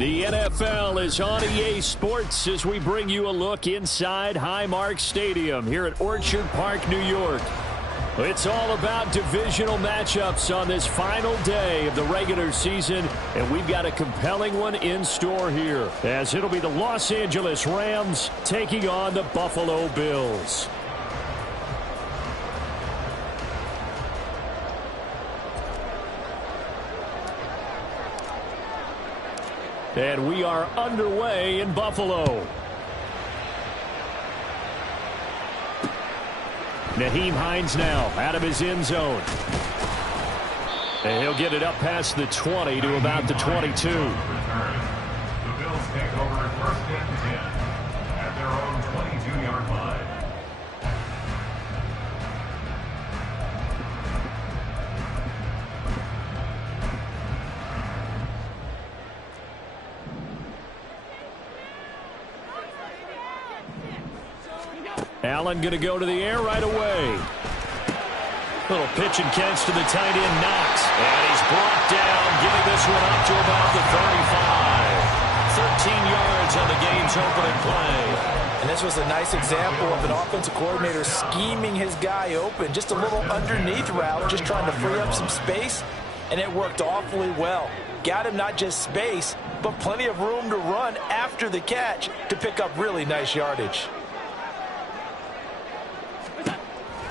The NFL is on EA Sports as we bring you a look inside Highmark Stadium here at Orchard Park, New York. It's all about divisional matchups on this final day of the regular season, and we've got a compelling one in store here, as it'll be the Los Angeles Rams taking on the Buffalo Bills. And we are underway in Buffalo. Nyheim Hines now out of his end zone. And he'll get it up past the 20 to about the 22. The Bills take over first and 10 at their own 22-yard line. Allen going to go to the air right away. Little pitch and catch to the tight end, Knox. And he's brought down, giving this one up to about the 35. 13 yards on the game's opening play. And this was a nice example of an offensive coordinator scheming his guy open. Just a little underneath route, just trying to free up some space. And it worked awfully well. Got him not just space, but plenty of room to run after the catch to pick up really nice yardage.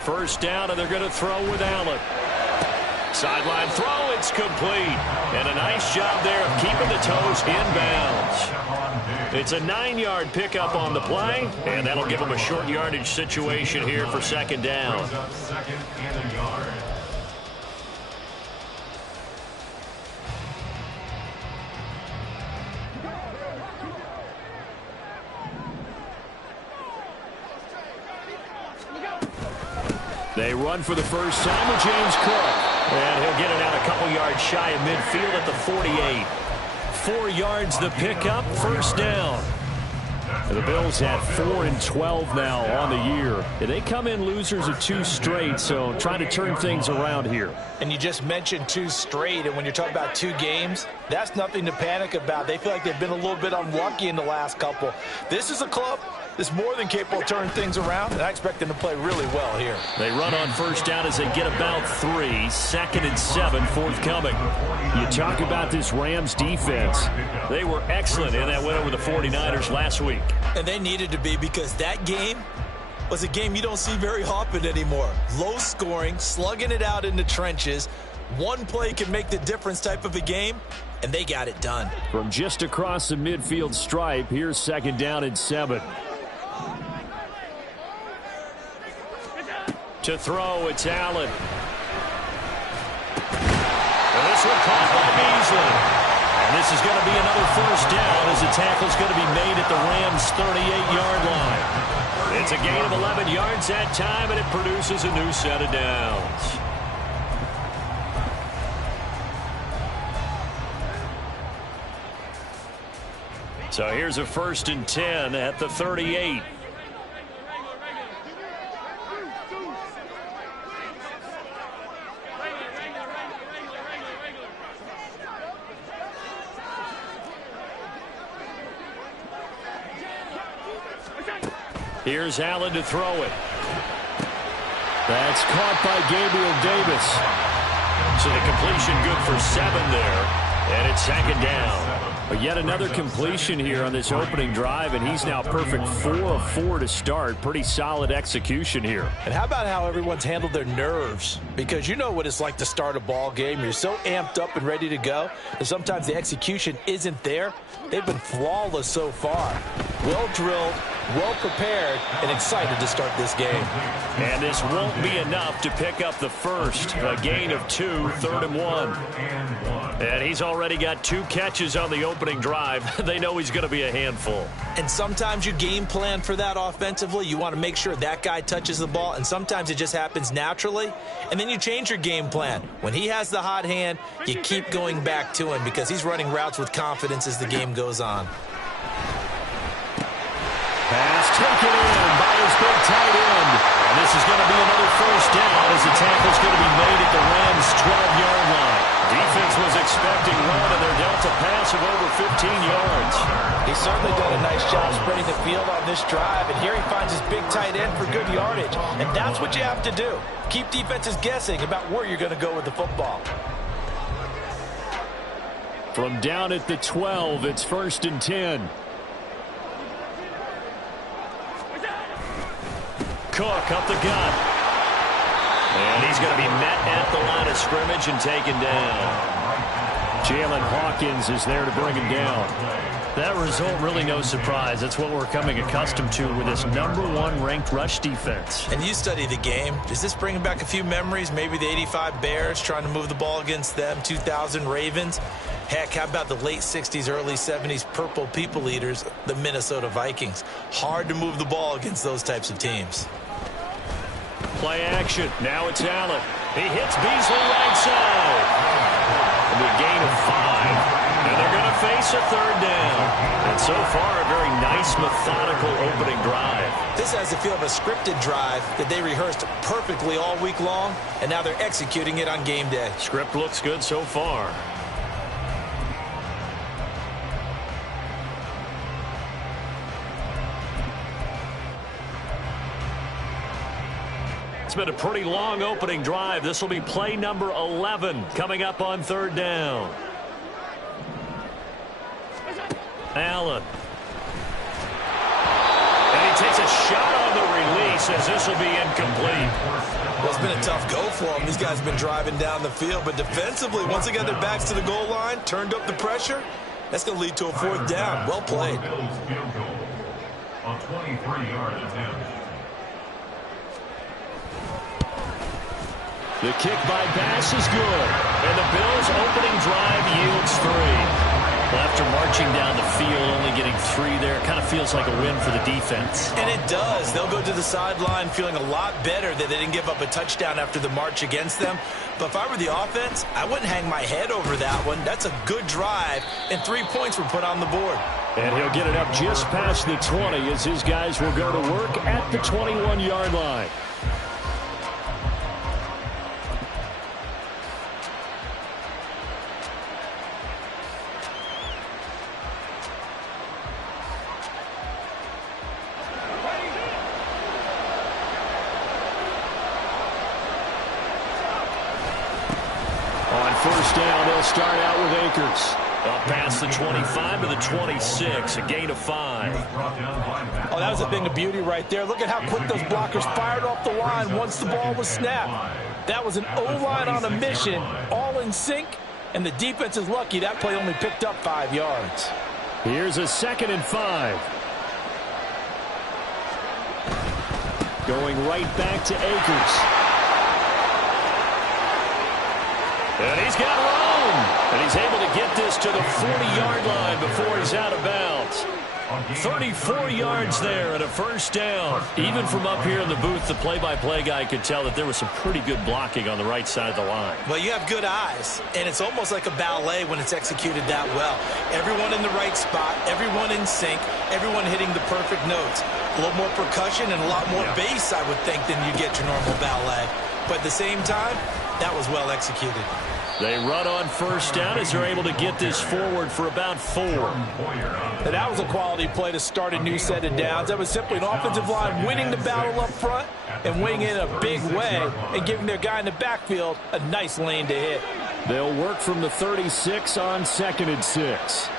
First down, and they're going to throw with Allen. Sideline throw, it's complete. And a nice job there of keeping the toes inbounds. It's a 9-yard pickup on the play, and that'll give them a short yardage situation here for second down. They run for the first time with James Cook. And he'll get it out a couple yards shy of midfield at the 48. 4 yards the pickup, first down. And the Bills have 4 and 12 now on the year. And they come in losers of 2 straight, so trying to turn things around here. And you just mentioned 2 straight, and when you're talking about 2 games, that's nothing to panic about. They feel like they've been a little bit unlucky in the last couple. This is a club that's more than capable of turning things around, and I expect them to play really well here. They run on first down as they get about 3. Second and 7 forthcoming. You talk about this Rams defense. They were excellent in that win over the 49ers last week. And they needed to be, because that game was a game you don't see very often anymore. Low scoring, slugging it out in the trenches. One play can make the difference type of a game, and they got it done. From just across the midfield stripe, here's second down and 7. To throw, it's Allen. And this one caught by Beasley. And this is going to be another first down as the tackle's going to be made at the Rams' 38-yard line. It's a gain of 11 yards that time, and it produces a new set of downs. So here's a first and 10 at the 38. Here's Allen to throw it. That's caught by Gabriel Davis. So the completion good for 7 there. And it's second down. But yet another completion here on this opening drive, and he's now perfect 4 of 4 to start. Pretty solid execution here. And how about how everyone's handled their nerves? Because you know what it's like to start a ball game. You're so amped up and ready to go, and sometimes the execution isn't there. They've been flawless so far. Well drilled, well prepared, and excited to start this game. And this won't be enough to pick up the first. A gain of 2, 3rd and 1. And he's already got 2 catches on the opening drive. They know he's going to be a handful. And sometimes you game plan for that offensively. You want to make sure that guy touches the ball, and sometimes it just happens naturally. And then you change your game plan. When he has the hot hand, you keep going back to him because he's running routes with confidence as the game goes on. Pass taken in by his big tight end. And this is going to be another first down as the tackle's going to be made at the Rams' 12-yard line. defense was expecting one, and they're dealt a pass of over 15 yards. He's certainly done a nice job spreading the field on this drive, and here he finds his big tight end for good yardage. And that's what you have to do. Keep defenses guessing about where you're going to go with the football. From down at the 12, it's 1st and 10. Cook up the gut. And he's going to be met at the line of scrimmage and taken down. Jalen Hawkins is there to bring him down. That result, really no surprise. That's what we're coming accustomed to with this #1 ranked rush defense. And you study the game. Does this bring back a few memories? Maybe the '85 Bears trying to move the ball against them, 2000 Ravens. Heck, how about the late 60s, early 70s Purple People Eaters, the Minnesota Vikings? Hard to move the ball against those types of teams. Play action. Now it's Allen. He hits Beasley right side. And a gain of 5. And they're going to face a 3rd down. And so far, a very nice, methodical opening drive. This has the feel of a scripted drive that they rehearsed perfectly all week long, and now they're executing it on game day. Script looks good so far. It's been a pretty long opening drive. This will be play number 11 coming up on 3rd down. Allen. And he takes a shot on the release as this will be incomplete. Well, it's been a tough go for them. These guys have been driving down the field, but defensively, once they got their backs to the goal line, turned up the pressure, that's going to lead to a 4th down. Well played. Bills field goal on 23-yard attempt. The kick by Bass is good. And the Bills' opening drive yields 3. Well, after marching down the field, only getting 3 there, kind of feels like a win for the defense. And it does. They'll go to the sideline feeling a lot better that they didn't give up a touchdown after the march against them. But if I were the offense, I wouldn't hang my head over that one. That's a good drive, and 3 points were put on the board. And he'll get it up just past the 20 as his guys will go to work at the 21-yard line. On 1st down, they'll start out with Akers. Up past the 25 to the 26, a gain of 5. Oh, that was a thing of beauty right there. Look at how quick those blockers fired off the line once the ball was snapped. That was an O-line on a mission, all in sync, and the defense is lucky that play only picked up 5 yards. Here's a 2nd and 5. Going right back to Akers. And he's got room. And he's able to get this to the 40-yard line before he's out of bounds. 34 yards there and a 1st down. Even from up here in the booth, the play-by-play guy could tell that there was some pretty good blocking on the right side of the line. Well, you have good eyes, and it's almost like a ballet when it's executed that well. Everyone in the right spot, everyone in sync, everyone hitting the perfect notes. A little more percussion and a lot more bass, I would think, than you get your normal ballet. But at the same time, that was well executed. They run on 1st down as they're able to get this forward for about 4. And that was a quality play to start a new set of downs. That was simply an offensive line winning the battle up front and winning in a big way and giving their guy in the backfield a nice lane to hit. They'll work from the 36 on 2nd and 6.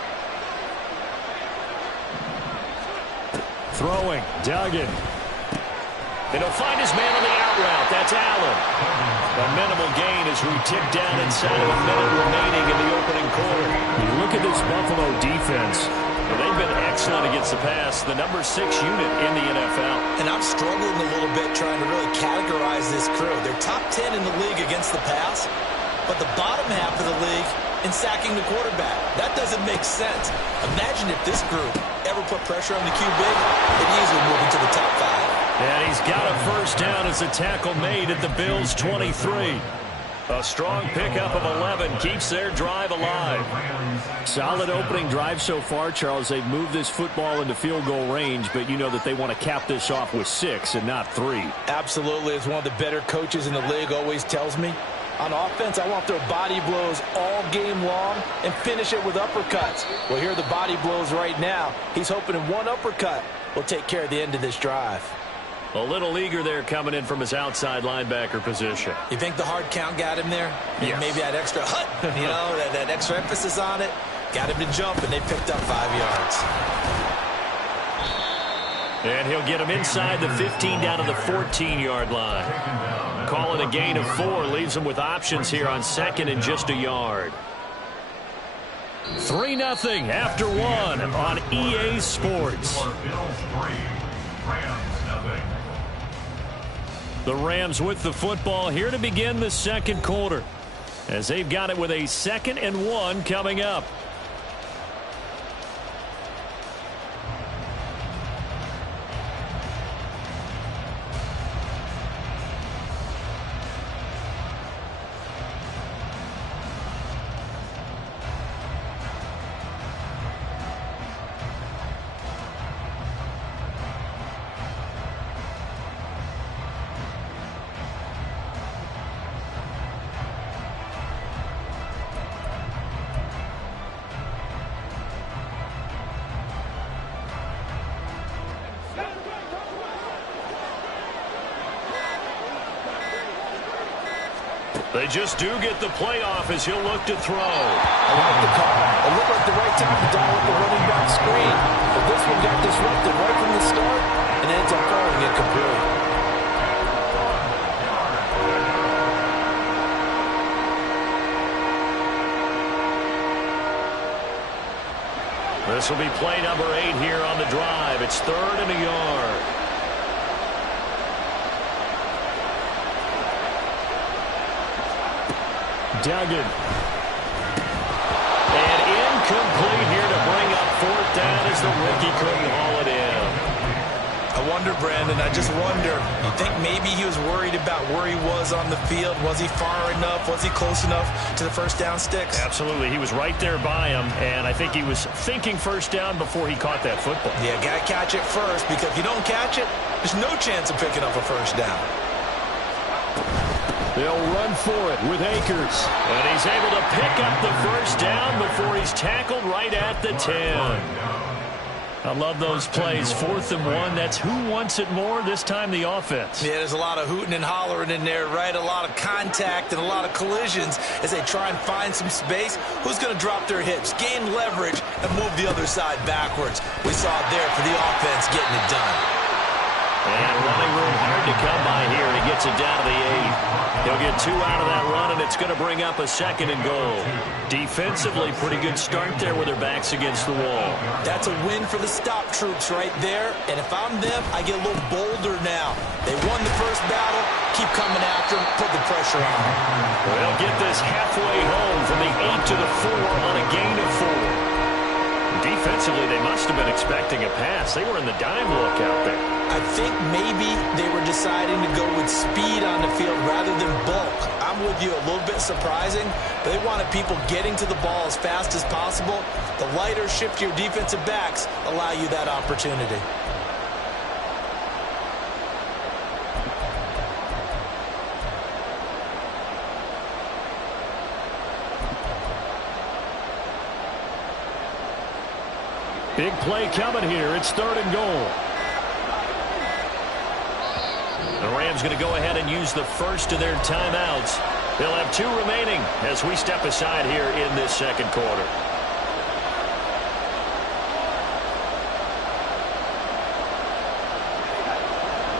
Throwing, Duggan. And he'll find his man on the out route. That's Allen. A minimal gain as we tick down inside of a minute remaining in the opening quarter. You look at this Buffalo defense. They've been excellent against the pass. The number 6 unit in the NFL. And I'm struggling a little bit trying to really categorize this crew. They're top 10 in the league against the pass, but the bottom half of the league in sacking the quarterback. That doesn't make sense. Imagine if this group ever put pressure on the QB, they'd easily move into the top 5. And he's got a 1st down as a tackle made at the Bills' 23. A strong pickup of 11 keeps their drive alive. Solid opening drive so far, Charles. They've moved this football into field goal range, but you know that they want to cap this off with 6 and not 3. Absolutely. As one of the better coaches in the league always tells me, On offense, I want their body blows all game long and finish it with uppercuts. Well, here are the body blows right now. He's hoping in one uppercut will take care of the end of this drive. A little eager there coming in from his outside linebacker position. You think the hard count got him there? Yes. Maybe that extra that extra emphasis on it got him to jump, and they picked up 5 yards. And he'll get him inside the 15 down to the 14-yard line. Call it a gain of 4. Leaves him with options here on second and just a yard. 3-0 after 1 on EA Sports. The Rams with the football here to begin the second quarter, as they've got it with a 2nd and 1 coming up. They just do get the playoff as he'll look to throw. I like the call. It looked like the right time to dial up the running back screen. But this one got disrupted right from the start and ends up throwing it completely. This will be play number 8 here on the drive. It's 3rd and a yard. Duggan. And incomplete here to bring up 4th down as the rookie couldn't haul it in. I wonder, Brandon, I just wonder, you think maybe he was worried about where he was on the field? Was he far enough? Was he close enough to the first down sticks? Absolutely. He was right there by him, and I think he was thinking first down before he caught that football. Yeah, got to catch it first, because if you don't catch it, there's no chance of picking up a first down. They'll run for it with Akers. And he's able to pick up the first down before he's tackled right at the 10. I love those plays. 4th and 1. That's who wants it more, this time the offense. Yeah, there's a lot of hooting and hollering in there, right? A lot of contact and a lot of collisions as they try and find some space. Who's going to drop their hips, gain leverage, and move the other side backwards? We saw it there for the offense getting it done. And running room hard to come by here, and he gets it down to the 8. He'll get 2 out of that run, and it's going to bring up a 2nd and goal. Defensively, pretty good start there with their backs against the wall. That's a win for the stop troops right there, and if I'm them, I get a little bolder now. They won the first battle, keep coming after them, put the pressure on them. They'll get this halfway home from the 8 to the 4 on a gain of 4. Defensively, they must have been expecting a pass. They were in the dime look out there. I think maybe they were deciding to go with speed on the field rather than bulk. I'm with you, a little bit surprising, but they wanted people getting to the ball as fast as possible. The lighter, shiftier defensive backs allow you that opportunity. Big play coming here. It's 3rd and goal. The Rams going to go ahead and use the first of their timeouts. They'll have 2 remaining as we step aside here in this second quarter.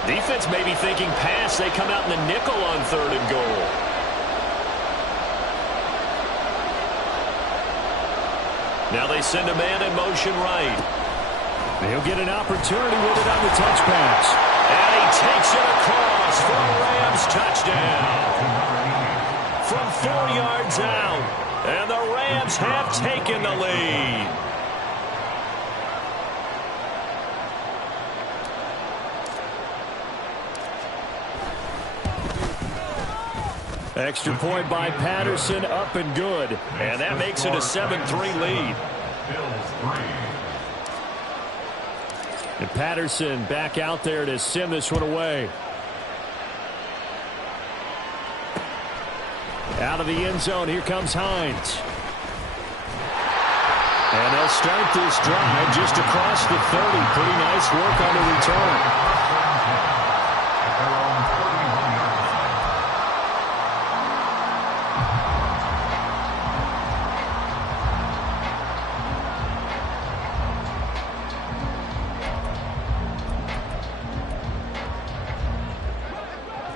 Defense may be thinking pass. They come out in the nickel on 3rd and goal. Now they send a man in motion right. He'll get an opportunity with it on the touch pass. And he takes it across for a Rams touchdown. From 4 yards out. And the Rams have taken the lead. Extra point by Patterson, up and good. And that makes it a 7-3 lead. And Patterson back out there to send this one away. Out of the end zone, here comes Hines. And they'll start this drive just across the 30. Pretty nice work on the return.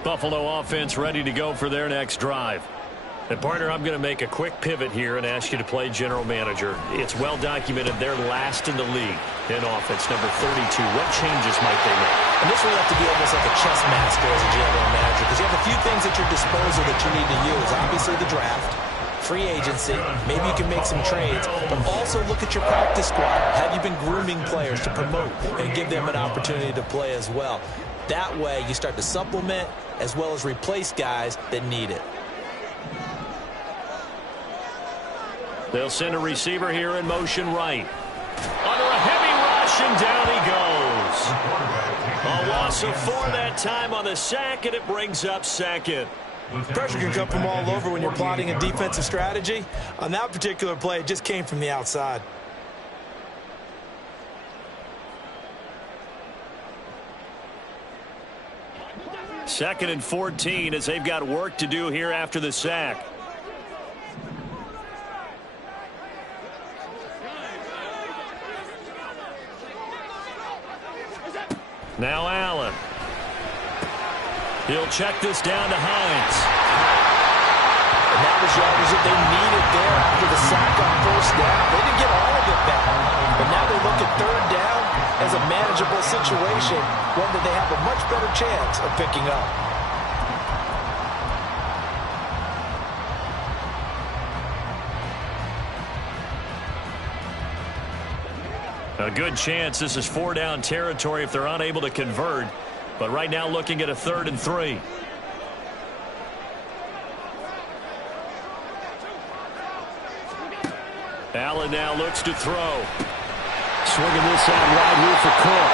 Buffalo offense ready to go for their next drive. And partner, I'm going to make a quick pivot here and ask you to play general manager. It's well documented they're last in the league in offense, number 32. What changes might they make? And this will have to be almost like a chess master as a general manager, because you have a few things at your disposal that you need to use. Obviously the draft, free agency, maybe you can make some trades, but also look at your practice squad. Have you been grooming players to promote and give them an opportunity to play as well? That way you start to supplement as well as replace guys that need it. They'll send a receiver here in motion right. Under a heavy rush, and down he goes. A loss of 4 that time on the sack, and it brings up second. Pressure can come from all over when you're plotting a defensive strategy. On that particular play, it just came from the outside. Second and 14 as they've got work to do here after the sack. Now Allen. He'll check this down to Hines. And that was yardage that they needed there after the sack on first down. They didn't get all of it back. But now they look at third down as a manageable situation, one that they have a much better chance of picking up. A good chance this is 4-down territory if they're unable to convert. But right now looking at a 3rd and 3. Allen now looks to throw. Swinging this out wide here for Cook.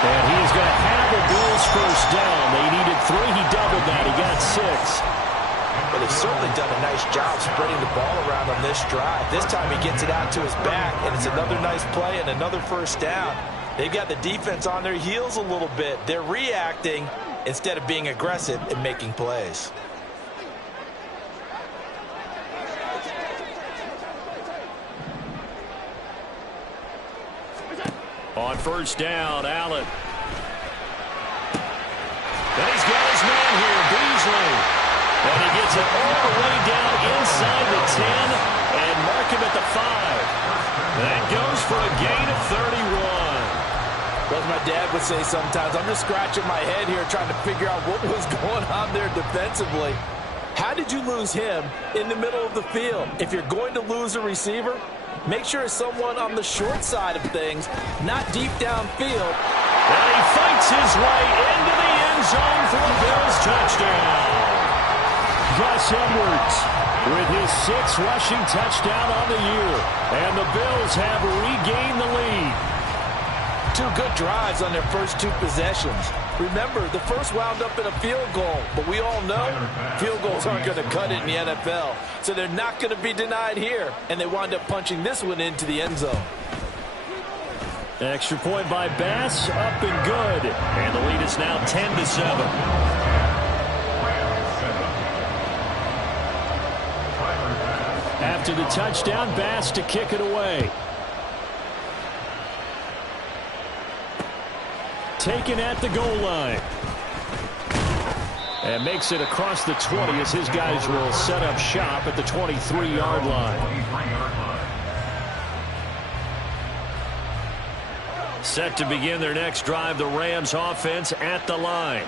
And he is going to have the Bills first down. They needed 3. He doubled that. He got 6. But they've certainly done a nice job spreading the ball around on this drive. This time he gets it out to his back, and it's another nice play and another first down. They've got the defense on their heels a little bit. They're reacting instead of being aggressive and making plays. On first down, Allen. And he's got his man here, Beasley. And he gets it all the way down inside the 10 and mark him at the 5. That goes for a gain of 31. Well, as my dad would say sometimes, I'm just scratching my head here trying to figure out what was going on there defensively. How did you lose him in the middle of the field? If you're going to lose a receiver, make sure it's someone on the short side of things, not deep downfield. And he fights his way into the end zone for a Bills touchdown. Gus Edwards with his 6th rushing touchdown on the year. And the Bills have regained the lead. 2 good drives on their first 2 possessions. Remember, the first wound up in a field goal, but we all know field goals aren't going to cut it in the NFL, so they're not going to be denied here, and they wind up punching this one into the end zone. Extra point by Bass, up and good, and the lead is now 10-7. After the touchdown, Bass to kick it away. Taken at the goal line. And makes it across the 20 as his guys will set up shop at the 23-yard line. Set to begin their next drive, the Rams offense at the line.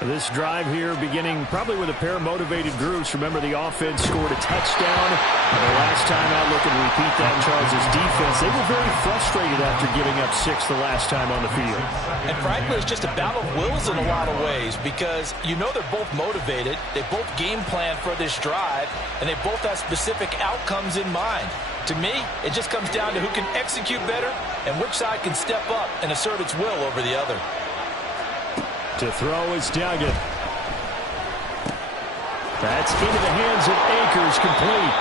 This drive here beginning probably with a pair of motivated groups. Remember, the offense scored a touchdown. And the last time out, looking to repeat that Chargers defense. They were very frustrated after giving up 6 the last time on the field. And frankly, it's just a battle of wills in a lot of ways because you know they're both motivated. They both game plan for this drive, and they both have specific outcomes in mind. To me, it just comes down to who can execute better and which side can step up and assert its will over the other. To throw is Duggan. That's into the hands of Akers, complete.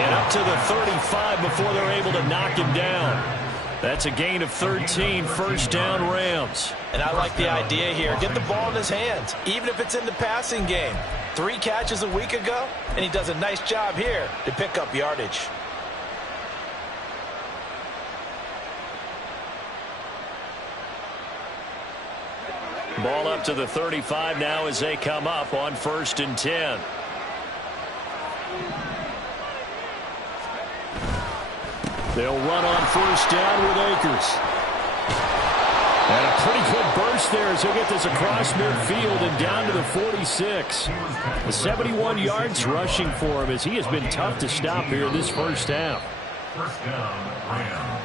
And up to the 35 before they're able to knock him down. That's a gain of 13, first down Rams. And I like the idea here. Get the ball in his hands, even if it's in the passing game. 3 catches a week ago, and he does a nice job here to pick up yardage. Ball up to the 35 now as they come up on 1st and 10. They'll run on 1st down with Akers. And a pretty good burst there as he'll get this across midfield and down to the 46. The 71 yards rushing for him as he has been tough to stop here in this first half. First down, Rams.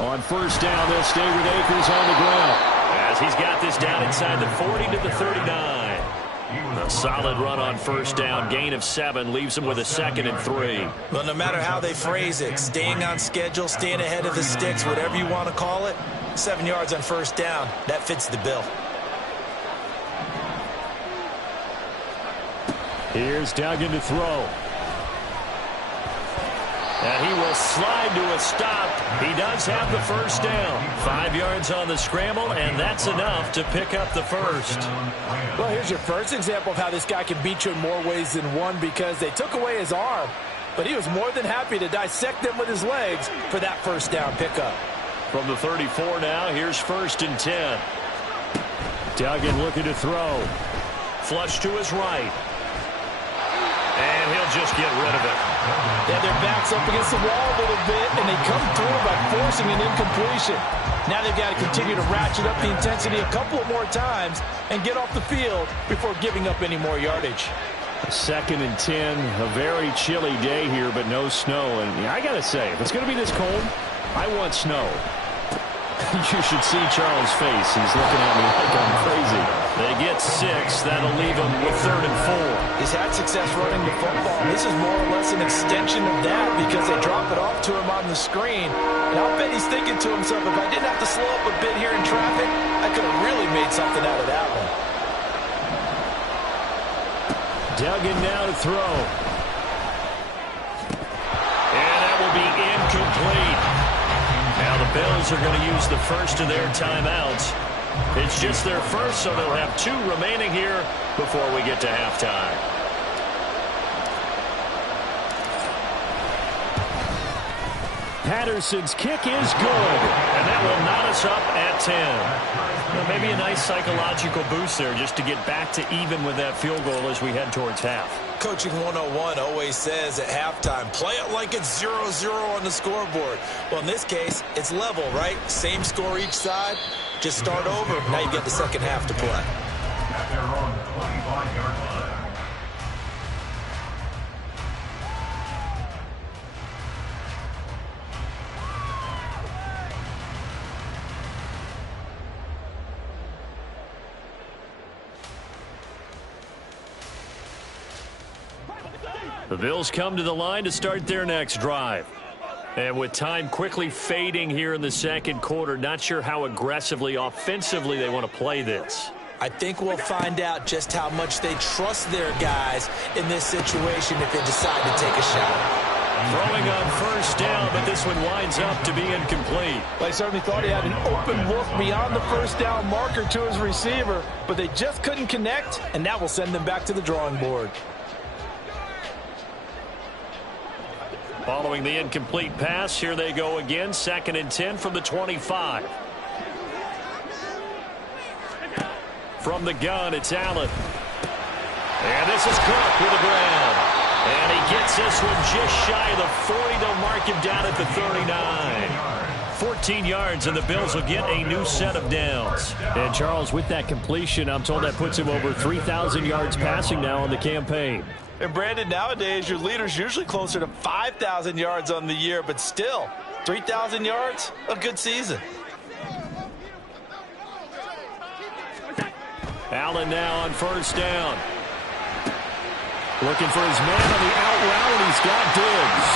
On 1st down, they'll stay with Akers on the ground as he's got this down inside the 40 to the 39. A solid run on 1st down, gain of 7, leaves him with a 2nd and 3. Well, no matter how they phrase it, staying on schedule, staying ahead of the sticks, whatever you want to call it, 7 yards on 1st down, that fits the bill. Here's Duggan to throw. And he will slide to a stop. He does have the 1st down. 5 yards on the scramble, and that's enough to pick up the 1st. Well, here's your first example of how this guy can beat you in more ways than one, because they took away his arm, but he was more than happy to dissect them with his legs for that 1st down pickup. From the 34 now, here's 1st and 10. Duggan looking to throw. Flush to his right. And he'll just get rid of it. Yeah, their back's up against the wall a little bit, and they come through by forcing an incompletion. Now they've got to continue to ratchet up the intensity a couple of more times and get off the field before giving up any more yardage. 2nd and 10, a very chilly day here, but no snow. And I got to say, if it's going to be this cold, I want snow. You should see Charles' face. He's looking at me like I'm crazy. They get 6. That'll leave him with 3rd and 4. He's had success running the football. This is more or less an extension of that because they drop it off to him on the screen. And I'll bet he's thinking to himself, if I didn't have to slow up a bit here in traffic, I could have really made something out of that one. Duggan now to throw. And that will be incomplete. Now the Bills are going to use the first of their timeouts. It's just their first, so they'll have 2 remaining here before we get to halftime. Patterson's kick is good, and that will knot us up at 10. Well, maybe a nice psychological boost there just to get back to even with that field goal as we head towards half. Coaching 101 always says at halftime, play it like it's 0-0 on the scoreboard. Well, in this case, it's level, right? Same score each side. Just start over. Now you get the second half to play. At their own 25-yard line. The Bills come to the line to start their next drive. And with time quickly fading here in the 2nd quarter, not sure how aggressively, offensively they want to play this. I think we'll find out just how much they trust their guys in this situation if they decide to take a shot. Throwing on 1st down, but this one winds up to be incomplete. They certainly thought he had an open look beyond the 1st down marker to his receiver, but they just couldn't connect, and that will send them back to the drawing board. Following the incomplete pass, here they go again. 2nd and 10 from the 25. From the gun, it's Allen. And this is Cook with the ground. And he gets this one just shy of the 40. They'll mark him down at the 39. 14 yards, and the Bills will get a new set of downs. And Charles, with that completion, I'm told that puts him over 3,000 yards passing now on the campaign. And Brandon, nowadays your leader's usually closer to 5,000 yards on the year, but still, 3,000 yards, a good season. Allen now on first down. Looking for his man on the out route, and he's got Diggs.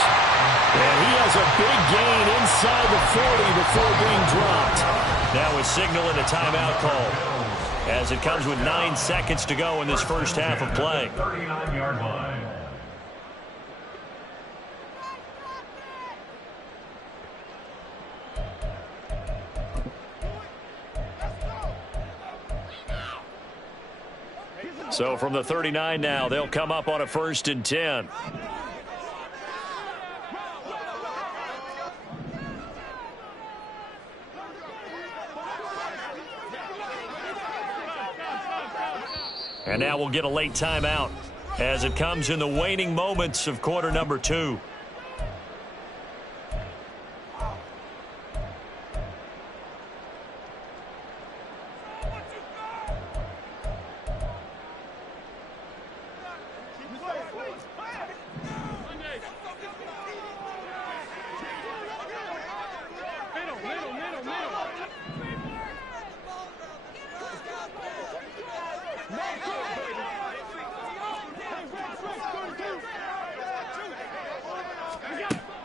And he has a big gain inside the 40 before being dropped. Now we're signaling a timeout call, as it comes with 9 seconds to go in this first half of play. 39-yard line. So from the 39 now, they'll come up on a 1st and 10. And now we'll get a late timeout as it comes in the waning moments of quarter number 2.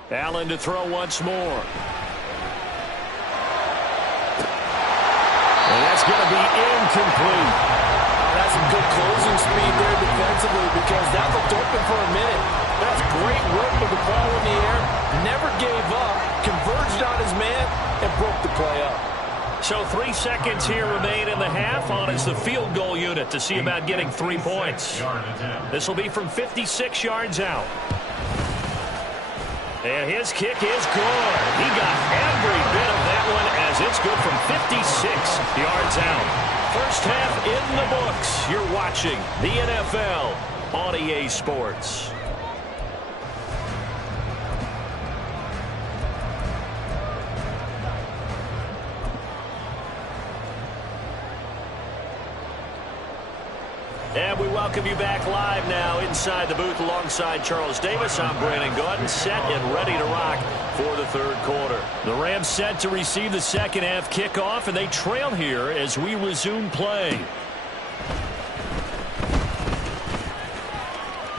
Allen to throw once more. And that's going to be incomplete. That's some good closing speed there defensively, because that looked open for a minute. That's great work with the ball in the air. Never gave up, converged on his man, and broke the play up. So 3 seconds here remain in the half on as the field goal unit to see about getting 3 points. This will be from 56 yards out. And his kick is good. He got every bit of that one as it's good from 56 yards out. First half in the books. You're watching the NFL on EA Sports. And we welcome you back live now inside the booth alongside Charles Davis. I'm Brandon Gaudin, set and ready to rock for the third quarter. The Rams set to receive the second half kickoff, and they trail here as we resume play.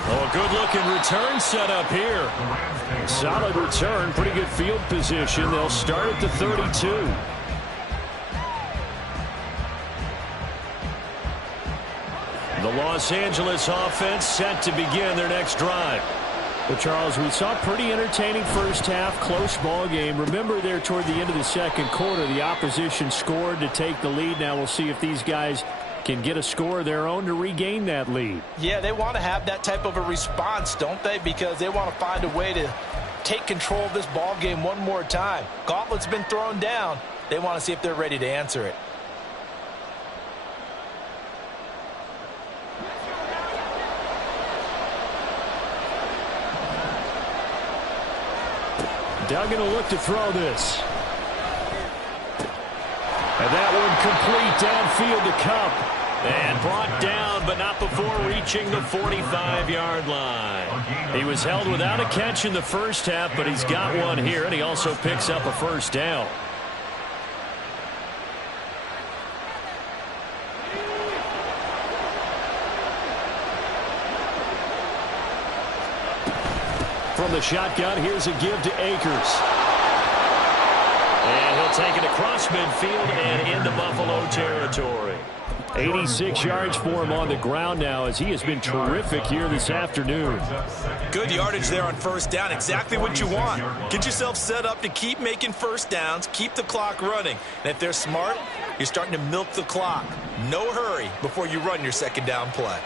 Oh, a good-looking return set up here. Solid return, pretty good field position. They'll start at the 32. The Los Angeles offense set to begin their next drive. Well, Charles, we saw a pretty entertaining first half, close ball game. Remember there toward the end of the second quarter, the opposition scored to take the lead. Now we'll see if these guys can get a score of their own to regain that lead. Yeah, they want to have that type of a response, don't they? Because they want to find a way to take control of this ball game one more time. Gauntlet's been thrown down. They want to see if they're ready to answer it. Duggan will look to throw this. And that one complete downfield to Kupp. And brought down, but not before reaching the 45-yard line. He was held without a catch in the first half, but he's got one here, and he also picks up a first down. From the shotgun, here's a give to Akers. And he'll take it across midfield and into Buffalo territory. 86 yards for him on the ground now, as he has been terrific here this afternoon. Good yardage there on first down. Exactly what you want. Get yourself set up to keep making first downs, keep the clock running. And if they're smart, you're starting to milk the clock. No hurry before you run your second down play.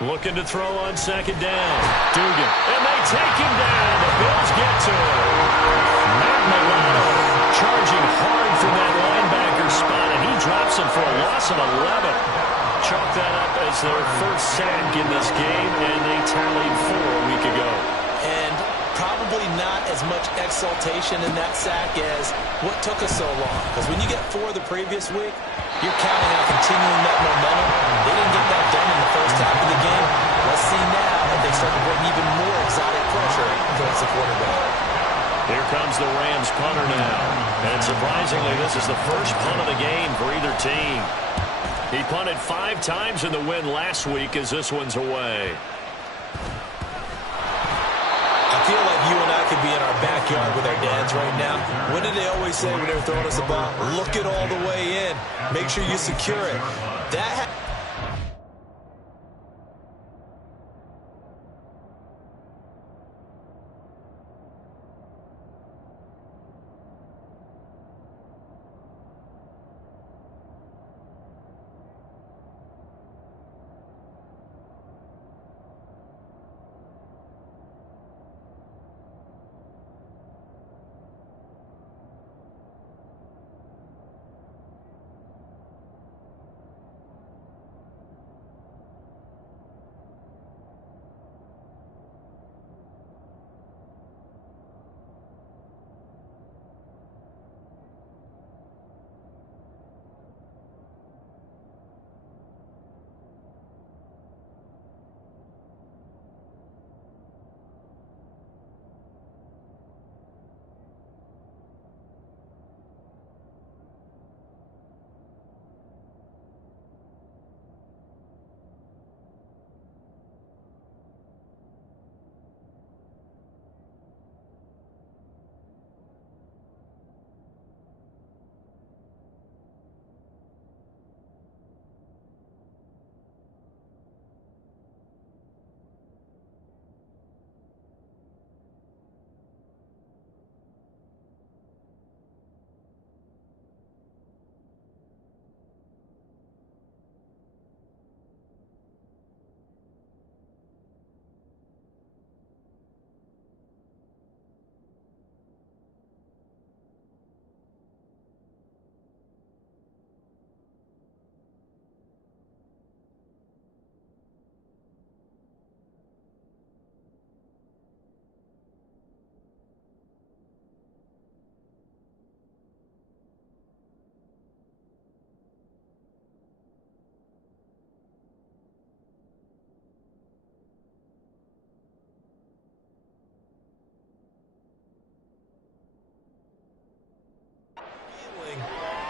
Looking to throw on second down. Dugan. And they take him down. The Bills get to him. Matt Milano charging hard from that linebacker spot, and he drops him for a loss of 11. Chalk that up as their first sack in this game, and they tallied 4 a week ago. And probably not as much exultation in that sack as what took us so long. Because when you get 4 the previous week, you're counting on continuing that momentum. They didn't get that done in the first half of the game. Let's see now if they start to bring even more exotic pressure towards the quarterback. Here comes the Rams punter now. And surprisingly, this is the first punt of the game for either team. He punted 5 times in the win last week as this one's away. I feel like you and I could be in our backyard with our dads right now. What did they always say when they were throwing us a ball? Look it all the way in. Make sure you secure it. That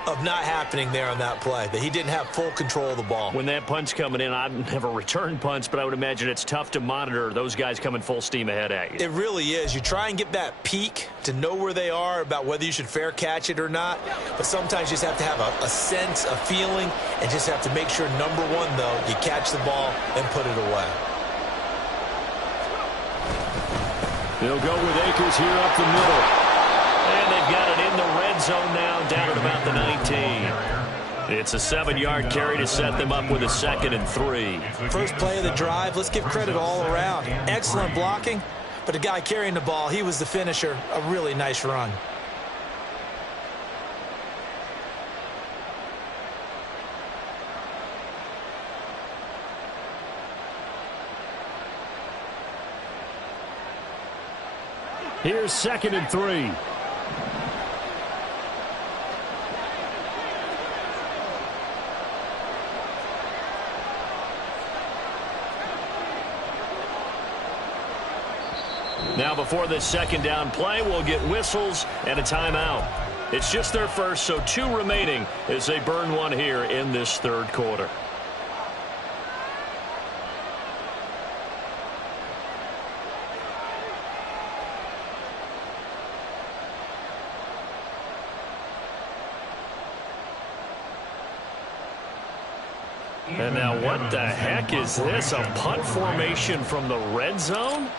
of not happening there on that play, that he didn't have full control of the ball. When that punt's coming in, I've never returned punts, but I would imagine it's tough to monitor those guys coming full steam ahead at you. It really is. You try and get that peek to know where they are, about whether you should fair catch it or not, but sometimes you just have to have a sense, a feeling, and just have to make sure, number one, though, you catch the ball and put it away. They'll go with Akers here up the middle. And they've got it in the red zone now, down at about the 19. It's a 7-yard carry to set them up with a 2nd and 3. First play of the drive, let's give credit all around. Excellent blocking, but the guy carrying the ball, he was the finisher. A really nice run. Here's 2nd and 3. Now before this 2nd down play, we'll get whistles and a timeout. It's just their first, so 2 remaining as they burn one here in this 3rd quarter. And now what the heck is this? A punt formation from the red zone?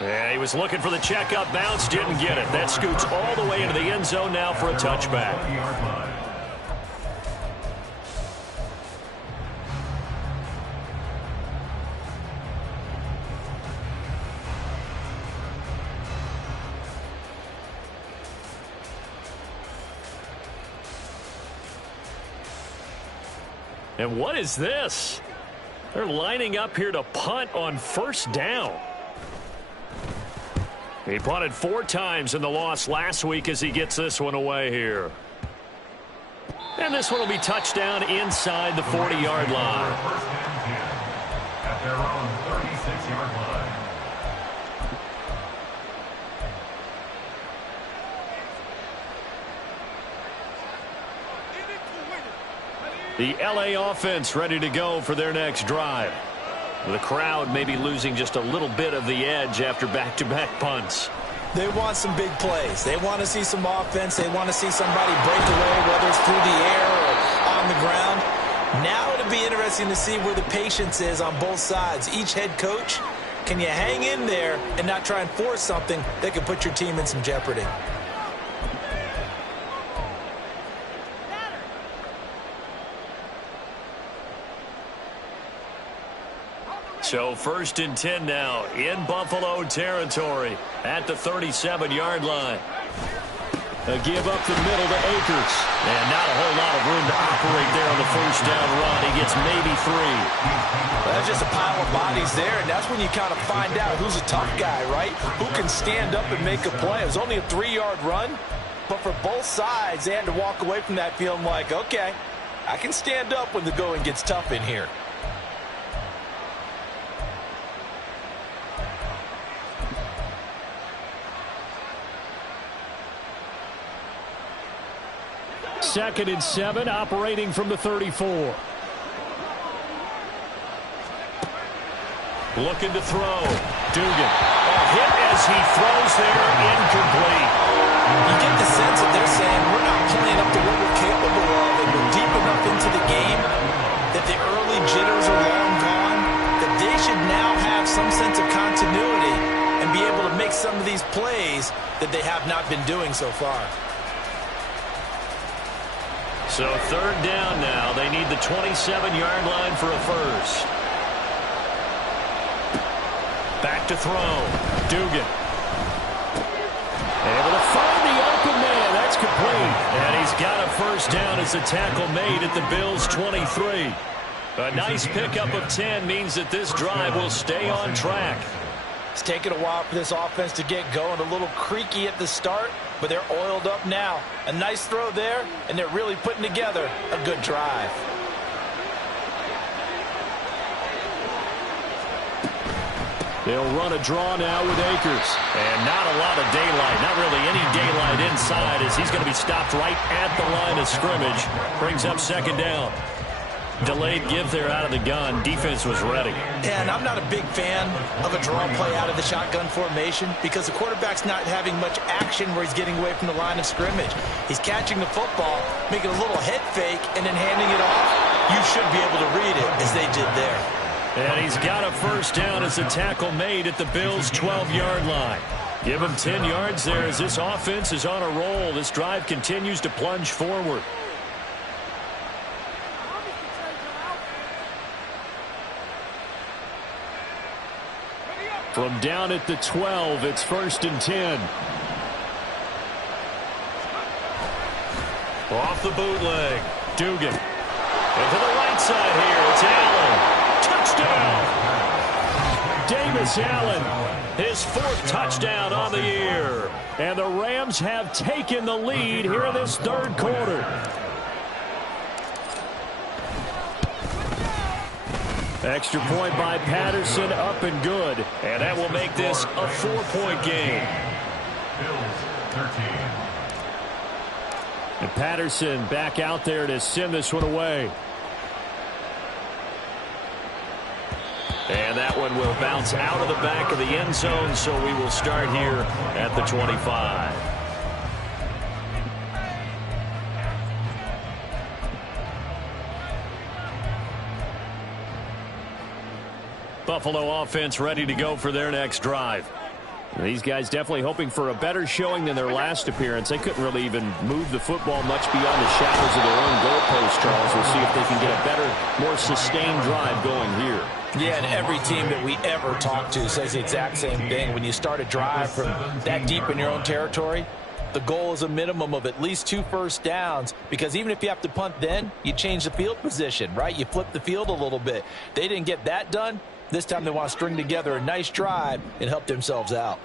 Yeah, he was looking for the checkup bounce, didn't get it. That scoots all the way into the end zone now for a touchback. And what is this? They're lining up here to punt on 1st down. He punted 4 times in the loss last week as he gets this one away here. And this one will be touchdown inside the 40-yard line. At their own 36-yard line. The LA offense ready to go for their next drive. The crowd may be losing just a little bit of the edge after back-to-back punts. They want some big plays. They want to see some offense. They want to see somebody break away, whether it's through the air or on the ground. Now it'll be interesting to see where the patience is on both sides. Each head coach, can you hang in there and not try and force something that could put your team in some jeopardy? So 1st and 10 now in Buffalo territory at the 37-yard line. A give up the middle to Akers. And not a whole lot of room to operate there on the 1st down run. He gets maybe 3. Well, that's just a pile of bodies there, and that's when you kind of find out who's a tough guy, right? Who can stand up and make a play. It was only a 3-yard run, but for both sides, they had to walk away from that feeling like, okay, I can stand up when the going gets tough in here. Second and 7, operating from the 34. Looking to throw. Dugan. A hit as he throws there, incomplete. You get the sense that they're saying we're not playing up to what we're capable of, and we're deep enough into the game that the early jitters are long gone, that they should now have some sense of continuity and be able to make some of these plays that they have not been doing so far. So 3rd down now. They need the 27-yard line for a first. Back to throw. Dugan. Able to find the open man. That's complete. And he's got a first down as the tackle made at the Bills' 23. A nice pickup of 10 means that this drive will stay on track. It's taken a while for this offense to get going. A little creaky at the start, but they're oiled up now. A nice throw there, and they're really putting together a good drive. They'll run a draw now with Akers. And not a lot of daylight. Not really any daylight inside as he's going to be stopped right at the line of scrimmage. Brings up 2nd down. Delayed give there out of the gun. Defense was ready. And I'm not a big fan of a draw play out of the shotgun formation because the quarterback's not having much action where he's getting away from the line of scrimmage. He's catching the football, making a little head fake, and then handing it off. You should be able to read it as they did there. And he's got a first down as the tackle made at the Bills' 12-yard line. Give him 10 yards there as this offense is on a roll. This drive continues to plunge forward. From down at the 12, it's 1st and 10. Off the bootleg. Dugan. And to the right side here, it's Allen. Touchdown! Davis Allen, his 4th touchdown on the year. And the Rams have taken the lead here in this 3rd quarter. Extra point by Patterson, up and good. And that will make this a 4-point game. Bills 13. And Patterson back out there to send this one away. And that one will bounce out of the back of the end zone, so we will start here at the 25. Buffalo offense ready to go for their next drive. These guys definitely hoping for a better showing than their last appearance. They couldn't really even move the football much beyond the shadows of their own goalpost, Charles. We'll see if they can get a better, more sustained drive going here. Yeah, and every team that we ever talk to says the exact same thing. When you start a drive from that deep in your own territory, the goal is a minimum of at least 2 first downs, because even if you have to punt then, you change the field position, right? You flip the field a little bit. They didn't get that done. This time they want to string together a nice drive and help themselves out.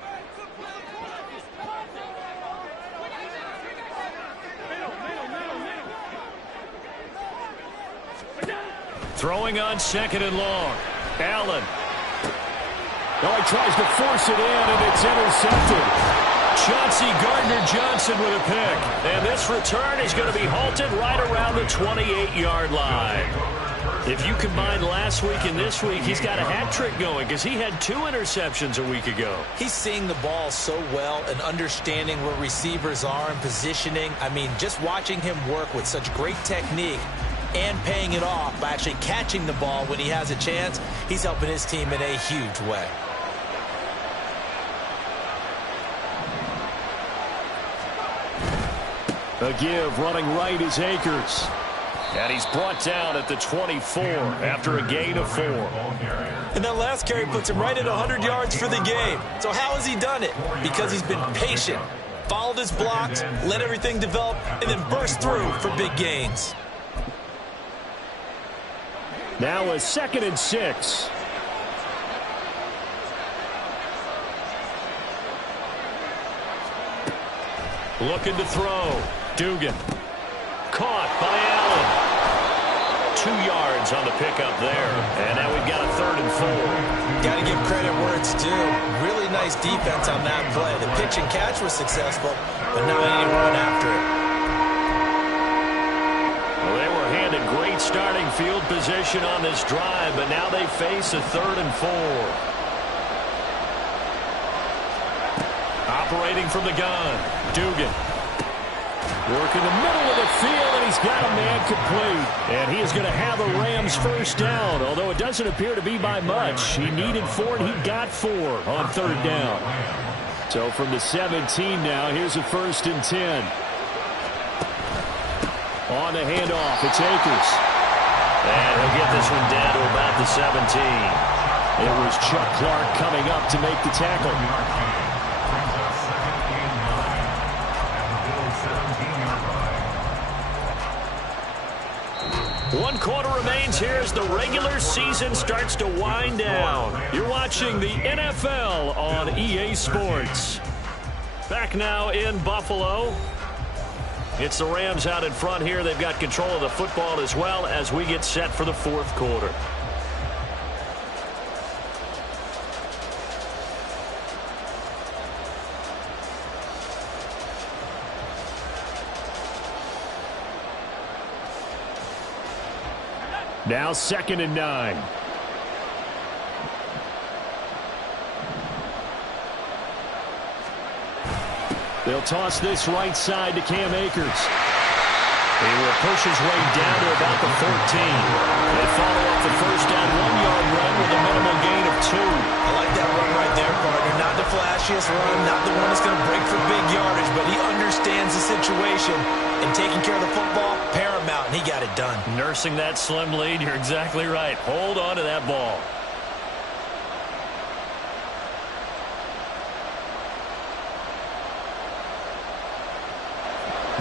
Throwing on 2nd and long. Allen. Oh, he tries to force it in, and it's intercepted. Chauncey Gardner-Johnson with a pick. And this return is going to be halted right around the 28-yard line. If you combine last week and this week, he's got a hat trick going because he had 2 interceptions a week ago. He's seeing the ball so well and understanding where receivers are and positioning. I mean, just watching him work with such great technique and paying it off by actually catching the ball when he has a chance, he's helping his team in a huge way. A give running right is Akers. And he's brought down at the 24 after a gain of 4. And that last carry puts him right at 100 yards for the game. So how has he done it? Because he's been patient, followed his blocks, let everything develop, and then burst through for big gains. Now a 2nd and 6. Looking to throw. Dugan. Caught by Allen. 2 yards on the pickup there. And now we've got a 3rd and 4. Got to give credit where it's due. Really nice defense on that play. The pitch and catch was successful, but now they need to run after it. Well, they were handed great starting field position on this drive, but now they face a 3rd and 4. Operating from the gun. Dugan. Working the middle of the field, and he's got a man complete. And he is going to have a Rams first down, although it doesn't appear to be by much. He needed 4, and he got 4 on 3rd down. So from the 17 now, here's a 1st and 10. On the handoff, it's Akers. And he'll get this one down to about the 17. It was Chuck Clark coming up to make the tackle. 1 quarter remains here as the regular season starts to wind down. You're watching the NFL on EA Sports. Back now in Buffalo. It's the Rams out in front here. They've got control of the football as well as we get set for the 4th quarter. Now 2nd and 9. They'll toss this right side to Cam Akers. He will push his way down to about the 14. They follow up the first down 1-yard run with a minimal gain of 2. I like that run right there, partner. Not the flashiest run, not the one that's going to break for big yardage, but he understands the situation, and taking care of the football, paramount, and he got it done. Nursing that slim lead, you're exactly right. Hold on to that ball.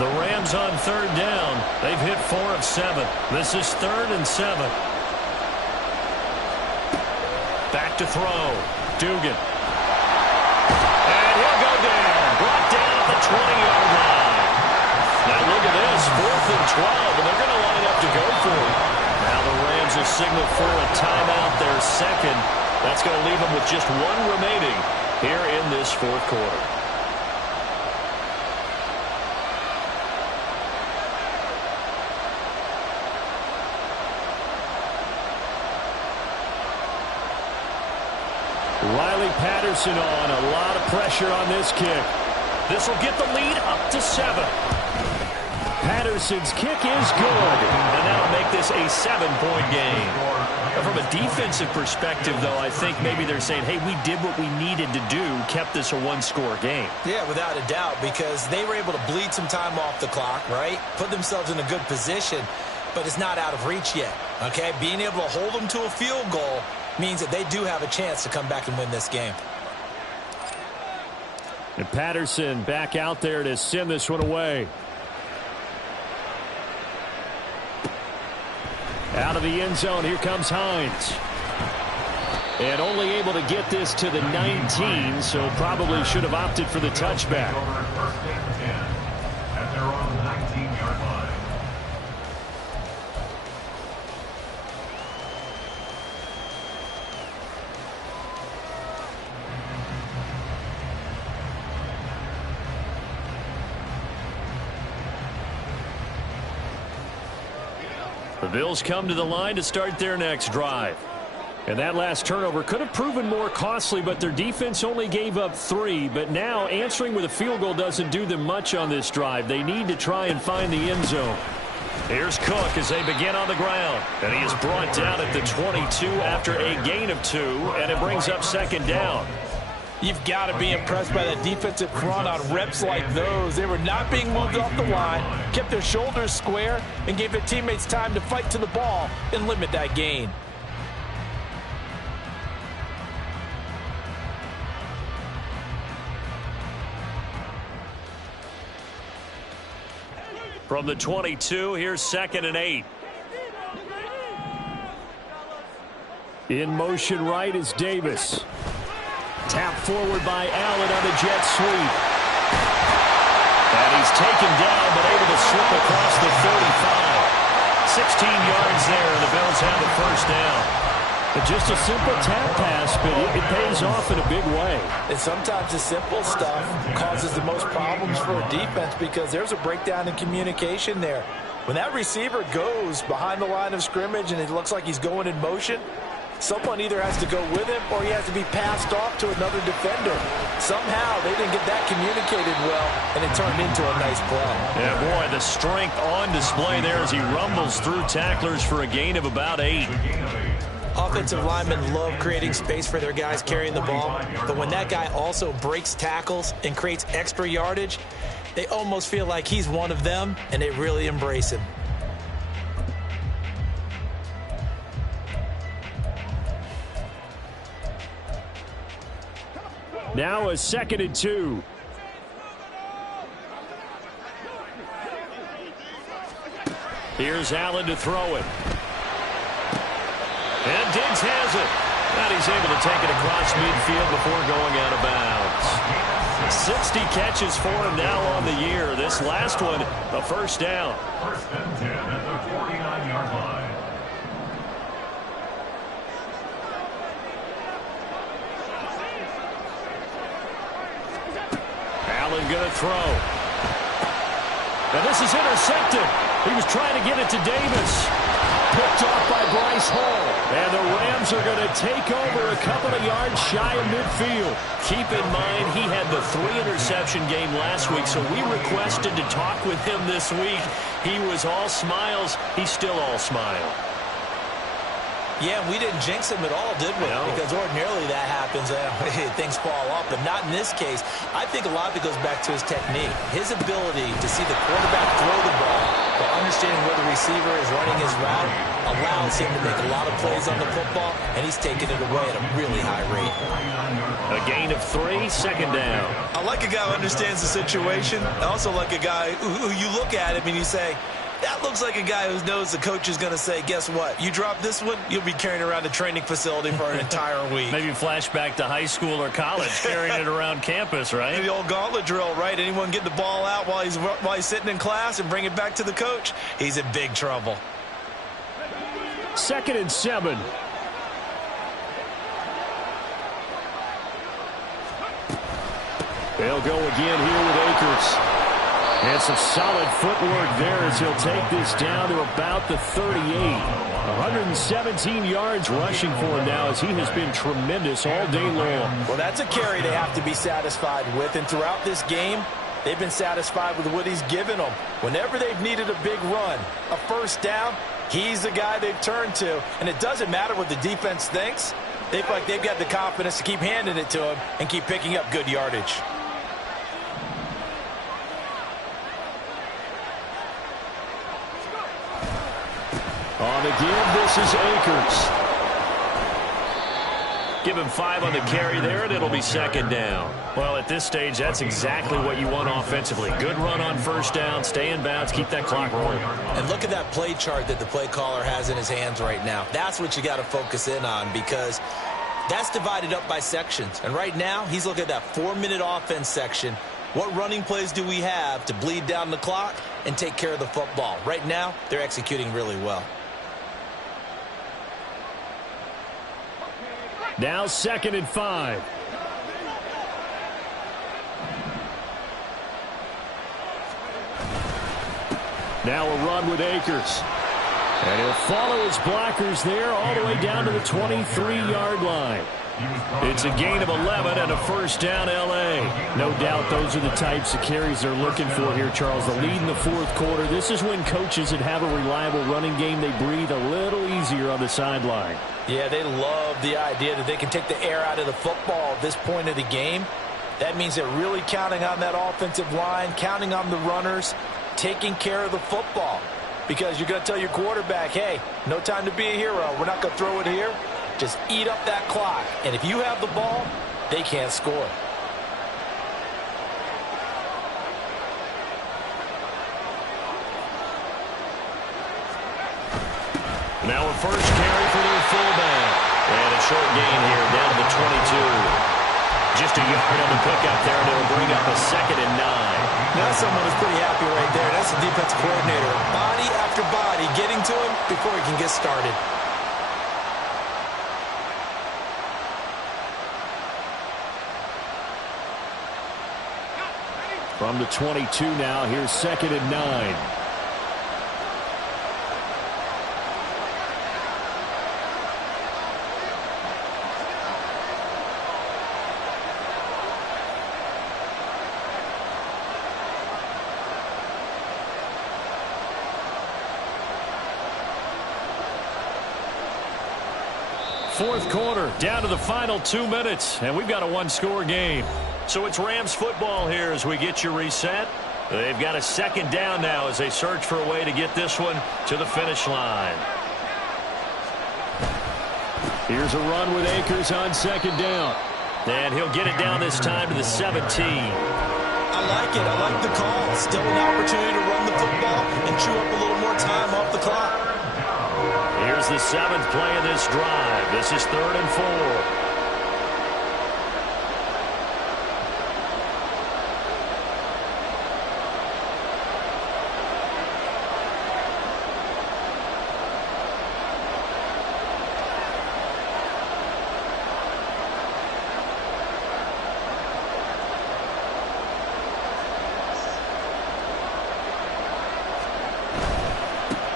The Rams on 3rd down. They've hit 4 of 7. This is 3rd and 7. Back to throw. Dugan. And he'll go down. Brought down at the 20-yard line. Now look at this. 4th and 12, and they're going to line up to go for it. Now the Rams will signal for a timeout, their 2nd. That's going to leave them with just 1 remaining here in this 4th quarter. Riley Patterson on. A lot of pressure on this kick. This will get the lead up to 7. Patterson's kick is good. And that'll make this a 7-point game. From a defensive perspective, though, I think maybe they're saying, hey, we did what we needed to do, kept this a 1-score game. Yeah, without a doubt, because they were able to bleed some time off the clock, right? Put themselves in a good position, but it's not out of reach yet, okay? Being able to hold them to a field goal means that they do have a chance to come back and win this game. And Patterson back out there to send this one away. Out of the end zone, here comes Hines. And only able to get this to the 19, so probably should have opted for the touchback. At their own 19-yard line. Bills come to the line to start their next drive. And that last turnover could have proven more costly, but their defense only gave up 3. But now answering with a field goal doesn't do them much on this drive. They need to try and find the end zone. Here's Cook as they begin on the ground. And he is brought down at the 22 after a gain of 2, and it brings up second down. You've got to be impressed by that defensive front on reps like those. They were not being moved off the line, kept their shoulders square, and gave their teammates time to fight to the ball and limit that gain. From the 22, here's 2nd and 8. In motion right is Davis. Tap forward by Allen on the jet sweep. And he's taken down, but able to slip across the 35. 16 yards there, and the Bills have the first down. But just a simple tap pass, but it pays off in a big way. And sometimes the simple stuff causes the most problems for a defense because there's a breakdown in communication there. When that receiver goes behind the line of scrimmage and it looks like he's going in motion, someone either has to go with him or he has to be passed off to another defender. Somehow they didn't get that communicated well, and it turned into a nice play. Yeah, boy, the strength on display there as he rumbles through tacklers for a gain of about 8. Offensive linemen love creating space for their guys carrying the ball, but when that guy also breaks tackles and creates extra yardage, they almost feel like he's one of them, and they really embrace him. Now a 2nd and 2. Here's Allen to throw it. And Diggs has it. And he's able to take it across midfield before going out of bounds. 60 catches for him now on the year. This last one, a first down. 1st and 10 at the 49-yard line. Allen going to throw. And this is intercepted. He was trying to get it to Davis. Picked off by Bryce Hall. And the Rams are going to take over a couple of yards shy of midfield. Keep in mind, he had the 3-interception game last week, so we requested to talk with him this week. He was all smiles. He's still all smile. Yeah, we didn't jinx him at all, did we? No. Because ordinarily that happens, things fall off, but not in this case. I think a lot of it goes back to his technique. His ability to see the quarterback throw the ball, but understanding where the receiver is running his route allows him to make a lot of plays on the football, and he's taking it away at a really high rate. A gain of 3, 2nd down. I like a guy who understands the situation. I also like a guy who you look at him and you say, that looks like a guy who knows the coach is going to say, guess what? You drop this one, you'll be carrying around a training facility for an entire week. Maybe flashback to high school or college, carrying it around campus, right? The old gauntlet drill, right? Anyone get the ball out while he's sitting in class and bring it back to the coach? He's in big trouble. 2nd and 7. They'll go again here with Akers. And some solid footwork there as he'll take this down to about the 38. 117 yards rushing for him now as he has been tremendous all day long. Well, that's a carry they have to be satisfied with, and throughout this game, they've been satisfied with what he's given them. Whenever they've needed a big run, a first down, he's the guy they've turned to, and it doesn't matter what the defense thinks. They feel like they've got the confidence to keep handing it to him and keep picking up good yardage. On the give, this is Akers. Give him 5 on the carry there, and it'll be 2nd down. Well, at this stage, that's exactly what you want offensively. Good run on first down, stay in bounds, keep that clock rolling. And look at that play chart that the play caller has in his hands right now. That's what you got to focus in on because that's divided up by sections. And right now, he's looking at that 4-minute offense section. What running plays do we have to bleed down the clock and take care of the football? Right now, they're executing really well. Now 2nd and 5. Now a run with Akers. And he'll follow his blockers there all the way down to the 23-yard line. It's a gain of 11 and a first down, L.A. No doubt those are the types of carries they're looking for here, Charles. The lead in the fourth quarter. This is when coaches that have a reliable running game, they breathe a little easier on the sideline. Yeah, they love the idea that they can take the air out of the football at this point of the game. That means they're really counting on that offensive line, counting on the runners, taking care of the football. Because you're going to tell your quarterback, hey, no time to be a hero. We're not going to throw it here. Just eat up that clock. And if you have the ball, they can't score. Now a first carry for their fullback. And a short gain here down to the 22. Just a yard on the pickup there, and it'll bring up a 2nd and 9. Now someone is pretty happy right there. That's the defensive coordinator. Body after body getting to him before he can get started. From the 22 now, here's 2nd and 9. Fourth quarter, down to the final 2 minutes, and we've got a one-score game. So it's Rams football here as we get you reset. They've got a 2nd down now as they search for a way to get this one to the finish line. Here's a run with Akers on 2nd down. And he'll get it down this time to the 17. I like it. I like the call. Still an opportunity to run the football and chew up a little more time off the clock. Here's the 7th play of this drive. This is 3rd and 4.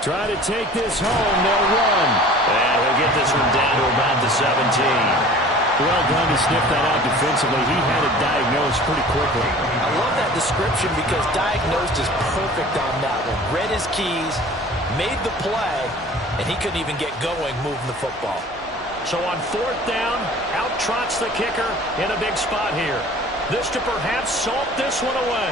Try to take this home. They'll run. And he'll get this one down to about the 17. Well done to sniff that out defensively. He had it diagnosed pretty quickly. I love that description because diagnosed is perfect on that one. Read his keys, made the play, and he couldn't even get going moving the football. So on 4th down, out trots the kicker in a big spot here. This to perhaps salt this one away.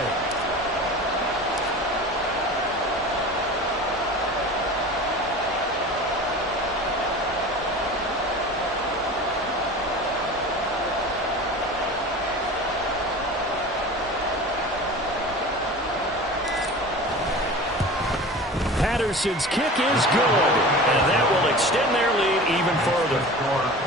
Patterson's kick is good, and that will extend their lead even further.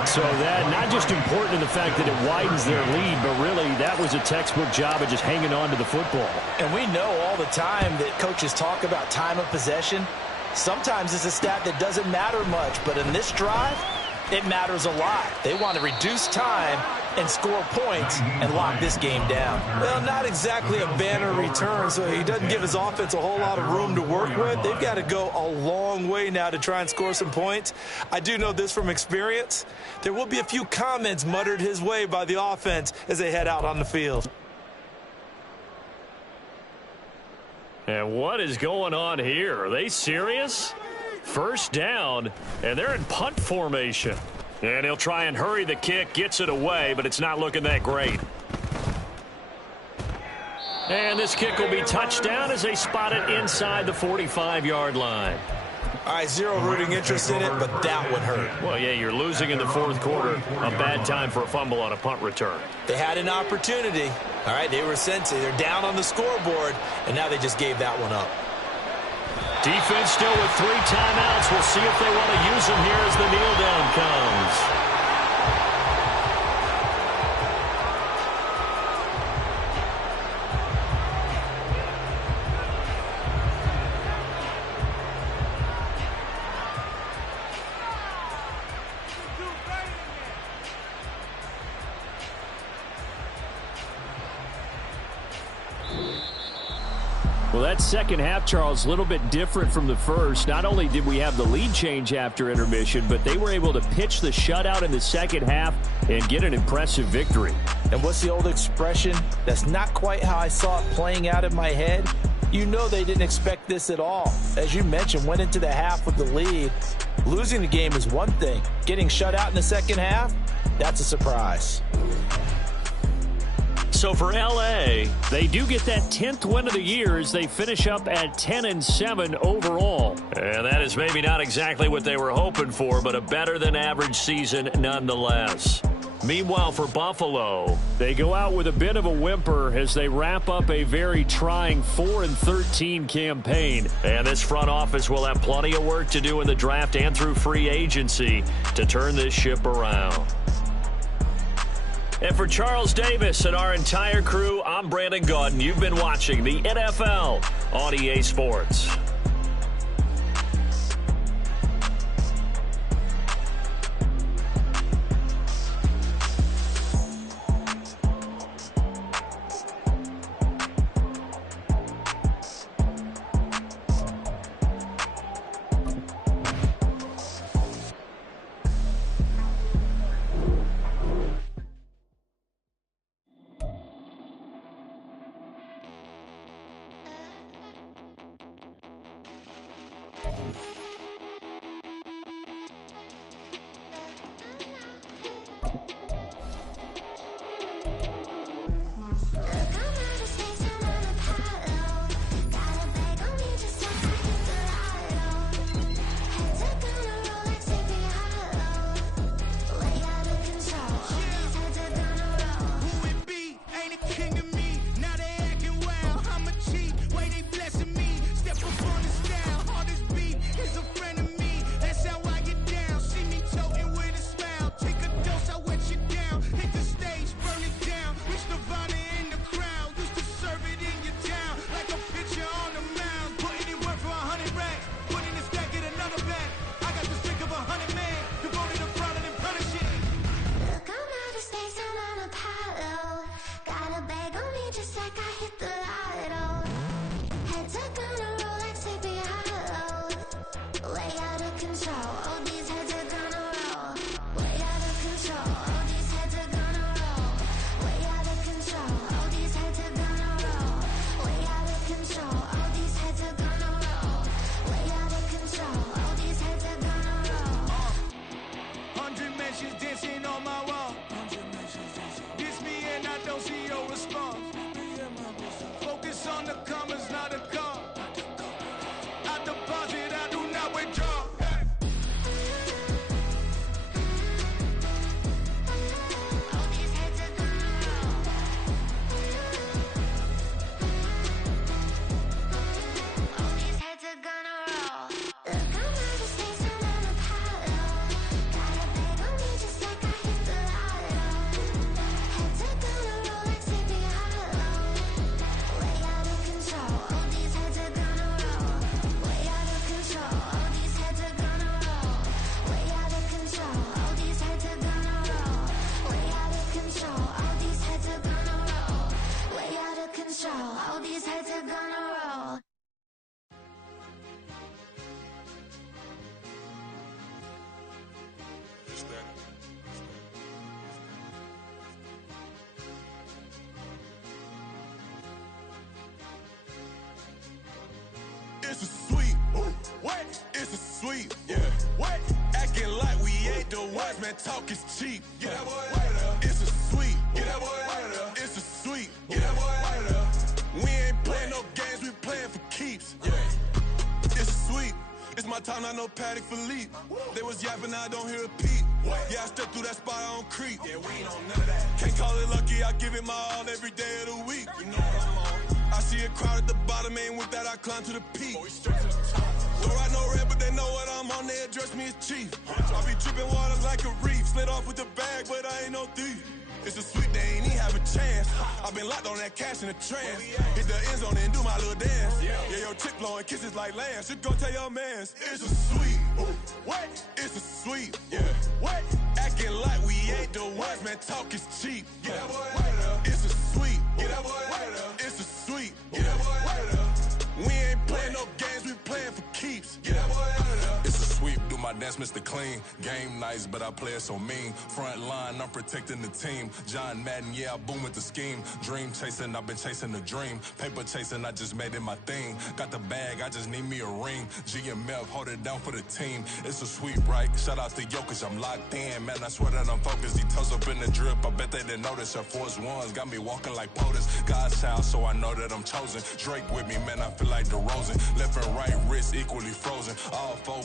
So that not just important in the fact that it widens their lead, but really that was a textbook job of just hanging on to the football. And we know all the time that coaches talk about time of possession. Sometimes it's a stat that doesn't matter much, but in this drive, it matters a lot. They want to reduce time and score points and lock this game down. Well, not exactly a banner return, so he doesn't give his offense a whole lot of room to work with. They've got to go a long way now to try and score some points. I do know this from experience. There will be a few comments muttered his way by the offense as they head out on the field. And what is going on here? Are they serious? First down, and they're in punt formation. And he'll try and hurry the kick, gets it away, but it's not looking that great. And this kick will be touchdown as they spot it inside the 45-yard line. All right, zero rooting interest in it, but that one hurt. Well, yeah, you're losing in the fourth quarter. A bad time for a fumble on a punt return. They had an opportunity. All right, they were sensitive. They're down on the scoreboard, and now they just gave that one up. Defense still with 3 timeouts. We'll see if they want to use them here as the kneel down comes. Well, that second half, Charles, a little bit different from the first. Not only did we have the lead change after intermission, but they were able to pitch the shutout in the second half and get an impressive victory. And what's the old expression? That's not quite how I saw it playing out in my head. You know they didn't expect this at all. As you mentioned, went into the half with the lead. Losing the game is one thing. Getting shut out in the second half, that's a surprise. So for L.A., they do get that 10th win of the year as they finish up at 10-7 overall. And that is maybe not exactly what they were hoping for, but a better-than-average season nonetheless. Meanwhile, for Buffalo, they go out with a bit of a whimper as they wrap up a very trying 4-13 campaign. And this front office will have plenty of work to do in the draft and through free agency to turn this ship around. And for Charles Davis and our entire crew, I'm Brandon Gaudin. You've been watching the NFL on EA Sports. It's a sweet, what? It's a sweet, yeah. What? Acting like we ain't the ones, man. Talk is cheap. Get that boy right up. It's a sweet, get that boy right up. It's a sweet, get that boy right up. We ain't playing no games, we playing for keeps. Yeah. It's sweet. It's my time, not no Paddock Philippe. They was yapping, I don't hear a peep. Yeah, I stepped through that spot, I don't creep. Yeah, we ain't on none of that. Can't call it lucky, I give it my all every day of the week. You know what I'm on. I see a crowd at the bottom, ain't with that, I climb to the peak. Don't ride no red, but they know what I'm on, they address me as chief. I be dripping water like a reef, slid off with the bag, but I ain't no thief. It's a sweet, they ain't even have a chance. I been locked on that cash in a trance. Hit the end zone and do my little dance. Yeah, your chick blowing kisses like lambs. Should go tell your mans. It's a sweet. What? It's a sweet. Yeah. What? Acting like we ain't the ones, man. Talk is cheap. Get that boy right up. It's a sweet. Get that boy right up. It's a sweet. Get that boy right up. That's Mr. Clean. Game nice, but I play it so mean. Front line, I'm protecting the team. John Madden, yeah, I boom with the scheme. Dream chasing, I've been chasing the dream. Paper chasing, I just made it my thing. Got the bag, I just need me a ring. G and Mel, hold it down for the team. It's a sweep, right? Shout out to Jokic, I'm locked in. Man, I swear that I'm focused. He toes up in the drip, I bet they didn't notice. Her force ones got me walking like POTUS. God's child, so I know that I'm chosen. Drake with me, man, I feel like DeRozan. Left and right wrist equally frozen. All four